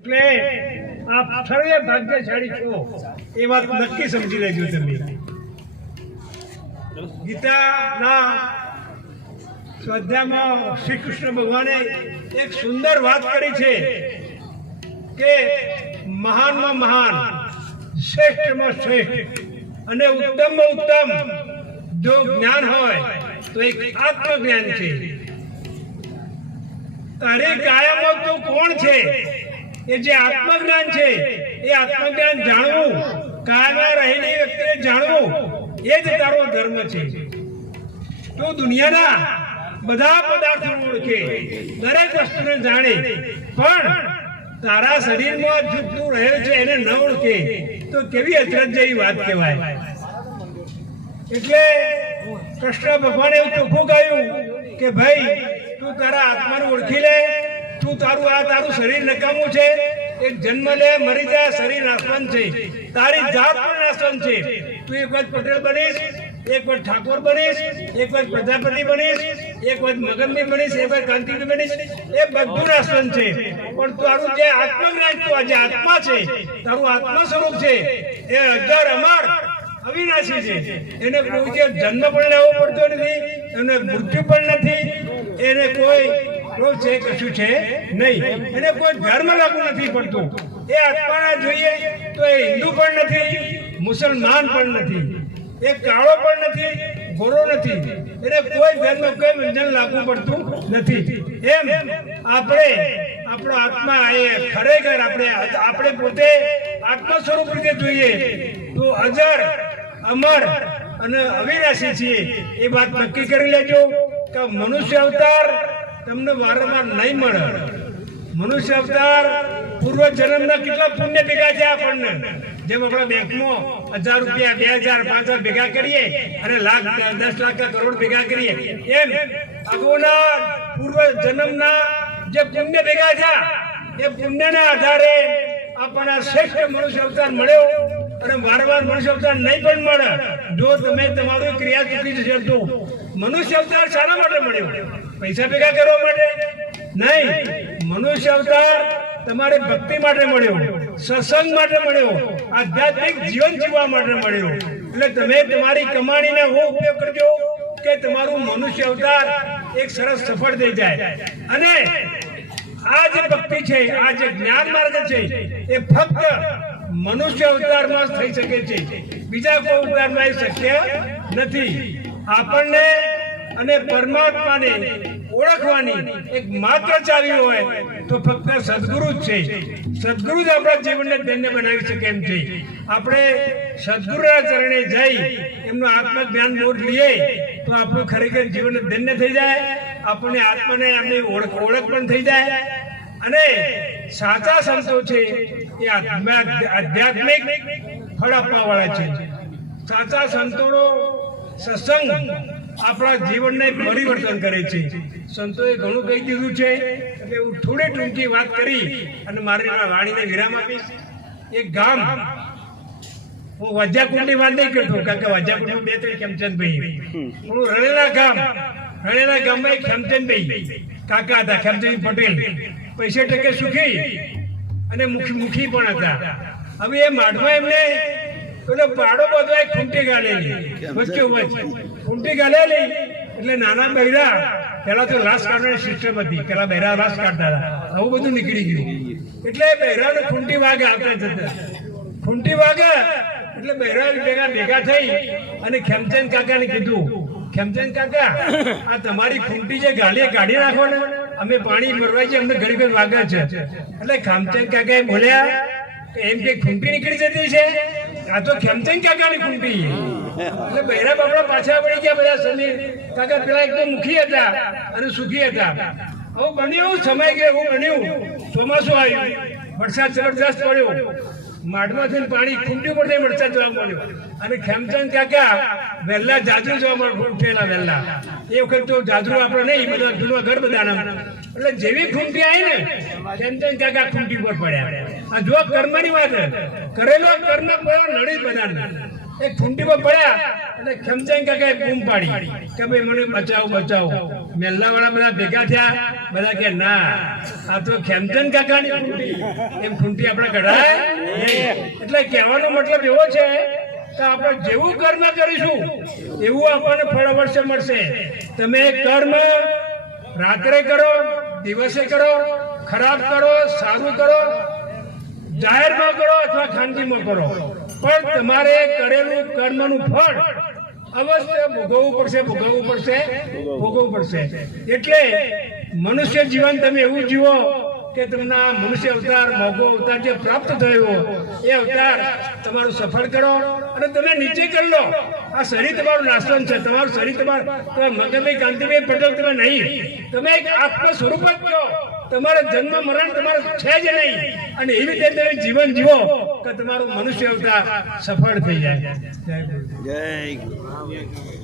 એટલે આપ સર્વે ભાગ્યશાળી છો એ વાત નક્કી સમજી લેજો તમે. ગીતાના સ્વાધ્યાયમાં શ્રી કૃષ્ણ ભગવાને એક સુંદર વાત કરી છે કે મહાનમાં મહાન, શ્રેષ્ઠમાં શ્રેષ્ઠ અને ઉત્તમમાં ઉત્તમ જો જ્ઞાન હોય તો એક આત્મજ્ઞાન છે. તારી કાયામાં તો કોણ છે? એ જે આત્મજ્ઞાન છે એ આત્મજ્ઞાન જાણવું, કાયમાં રહેલી વ્યક્તિને જાણવું એ જ તારો ધર્મ છે. તું દુનિયાના બધા પદાર્થો ઓળખે, દરેક વસ્તુને જાણે, પણ તારા શરીરમાં જો તું રહ્યો છે એને ન ઓળખે તો કેવી અચરજ જેવી વાત કહેવાય. એટલે કૃષ્ણ ભગવાને એવું ચોખ્ખું કહ્યું કે ભાઈ તું તારા આત્માને ઓળખી લે. તું તારું શરીર નકામું છે, એક જન્મ લે, મરી જા, શરીર નાશવંત છે, તારી જાત પણ નાશવંત છે. તું એક વખત પટેલ બનીશ, એક વખત ઠાકોર બનીશ, એક વખત પ્રજાપતિ બનીશ, એક વખત મગનબી બનીશ, એક વખત કાંતિબી બનીશ, એ બધું નાશવંત છે. પણ તારું જે આત્મજ્ઞાન, તું આજે આત્મા છે, તારું આત્મા સ્વરૂપ છે, એ અજર અમર અવિનાશી છે. એને કોઈ જન્મ પણ લેવો પડતો નથી, એને મૃત્યુ પણ નથી, એને કોઈ છે કશું છે નહીં, એને કોઈ ધર્મ લાગુ નથી પડતું. એ આત્માના જોઈએ તો એ હિન્દુ પણ નથી, મુસલમાન પણ નથી, એ કાળો પણ નથી, ગોરો નથી, એને કોઈ ધર્મ કોઈ બંધન લાગુ પડતું નથી. એમ આપણે આપણો આત્મા એ ખરેખર આપણે પોતે આત્મા સ્વરૂપ રીતે જોઈએ તો અજર અમર અને અવિનાશી છીએ. એ વાત નક્કી કરી લેજો કે મનુષ્ય અવતાર તમને વારંવાર નહીં મળે. મનુષ્ય અવતાર પૂર્વ જન્મના કેટલા પુણ્ય ભેગા છે આપણને. જેમ આપણા બેંકમાં 1000 રૂપિયા, 2000, 5000 ભેગા કરીએ અને લાખ, 10 લાખ, કરોડ ભેગા કરીએ, એમ અગાઉના પૂર્વ જન્મના જે પુણ્ય ભેગા થયા એ પુણ્યના આધારે આપણને શ્રેષ્ઠ મનુષ્ય અવતાર મળ્યો. અને વારંવાર મનુષ્ય અવતાર નહીં પણ મળે જો તમે તમારું ક્રિયા ચૂકી જશે તો. મનુષ્ય અવતાર શાના માટે મળ્યો? પૈસા ભેગા કરવા માટે નહીં. મનુષ્ય અવતાર તમારે ભક્તિ માટે મળ્યો, સત્સંગ માટે મળ્યો, આધ્યાત્મિક જીવન જીવવા માટે મળ્યો. એટલે તમે તમારી કમાણીને એવો ઉપયોગ કરજો કે તમારું મનુષ્ય અવતાર એક સરસ સફળ થઈ જાય. અને આ જે ભક્તિ છે, આ જે જ્ઞાન માર્ગ છે, એ ફક્ત મનુષ્ય અવતારમાં જ થઈ શકે છે, બીજા કોઈ અવતારમાં શક્ય નથી. આપણને અને પરમાત્માને ઓળખવાની એક માત્ર ચાવી હોય તો ફક્ત સદગુરુ જ છે. સદગુરુ જ આપણા જીવનને ધન્ય બનાવી શકે એમ છે. આપણે સદગુરુના ચરણે જઈ એમનું આત્મજ્ઞાન બોધ લઈએ તો આપણું ખરેખર જીવન ધન્ય થઈ જાય. આપણને આત્માને એમની ઓળખ પણ થઈ જાય. અને સાચા સંતો છે એ આધ્યાત્મિક ફળ આપવાવાળા છે. સાચા સંતોનો સત્સંગ આપણા જીવનને પરિવર્તન કરે છે. સંતોએ ઘણું કહી દીધું છે એટલે હું થોડી ટૂંકી વાત કરી અને મારી વાણીને વિરામ આપીશ. એક ગામ, હું વજાકુંડની વાત નહીં કરતો કારણ કે વજાકુંડમાં 2-3 ખેમચંદભાઈ, હું રણેલા ગામમાં એક ખેમચંદભાઈ કાકા હતા, ખેમચંદ પટેલ, પૈસે ટકે સુખી અને મુખી પણ હતા. હવે એ માઢમાં એમને પેલો પાડો બધો એક ખૂંટી ગાળેલી, વચ્ચે ખૂંટી ગાળેલી એટલે નાના બૈરા, પેલા તો રાસ કાઢવાની સિસ્ટમ હતી, પેલા બૈરા રાસ કાઢતા હતા, આવું બધું નીકળી ગયું. એટલે બૈરાને ખૂંટી વાગે આવતા જતા, ખૂંટી વાગે એટલે બૈરા ભેગા થઈ અને ખેમચંદ કાકાને કીધું, ખેમચંદ કાકા આ તમારી ખૂંટી જે કાઢી નાખો ને, અમે પાણી ભરવા છે, અમને ઘડી ઘડી વાગે છે. એટલે ખેમચંદ કાકા બોલ્યા એમ કે ખૂંટી નીકળી જતી છે, આ તો ખેમચંદ કાકાની ખૂંટી. એટલે બૈરા બાપડા પાછા પડી ગયા બધા. સમીર કાકા પેલા એકદમ મુખી હતા અને સુખી હતા. આવું બન્યું, સમય ગયો, એવું બન્યું. ચોમાસું આવ્યું, વરસાદ જબરદસ્ત પડ્યો, માઠમાંથી પાણી ખૂંટી પર વરસાદ જોવા મળ્યો અને ખેમચંદ કાકા વહેલા જાજુ જોવા ઉઠેલા વહેલા. એ વખત તો જાજુ આપણે નહીં, બધા જૂનો ઘર બધાના. એટલે જેવી ખૂંટી આવી ને ખેમચંદ કાકા ખૂંટી પર પડ્યા. આ જો કર્મની વાત, કરેલો કર્મ પડ્યો નડી બધાને. એક ખૂંટીમાં પડ્યા એટલે ખમચાઈ કાકાએ બૂમ પાડી કે ભાઈ મને બચાવો બચાવો. મેલ્લાવાળા બધા ભેગા થયા, બધા કે ના આ તો ખેમચંદ કાકાની ખૂંટી, એમ ખૂંટી આપણે કઢાય નહીં. એટલે કહેવાનો મતલબ એવો છે કે આપણે જેવું કર્મ કરીશું એવું આપણને ફળ અવશ્ય મળશે. તમે કર્મ રાત્રે કરો, દિવસે કરો, ખરાબ કરો, સારું કરો, જાહેરમાં કરો અથવા ખાનગીમાં કરો, પણ તમારે કરેલું કર્મનું ફળ અવશ્ય ભોગવવું પડશે. એટલે મનુષ્ય જીવન તમે એવું જીવો કે તમને આ મનુષ્ય અવતાર, મોગો અવતાર જે પ્રાપ્ત થયો એ અવતાર તમારું સફળ કરો અને તમે નીચે કરી લો. આ શરીર તમારું નાશન છે, તમારું શરીર તમારું મગનભાઈ કાંતિભાઈ પટેલ તમે નહીં, તમે એક આત્મ સ્વરૂપ જ છો. તમારો જન્મ મરણ તમારું છે જ નહીં, અને એવી રીતે તમે જીવન જીવો કે તમારું મનુષ્ય અવતાર સફળ થઈ જાય. જય ગુરુ. જય ગુરુ.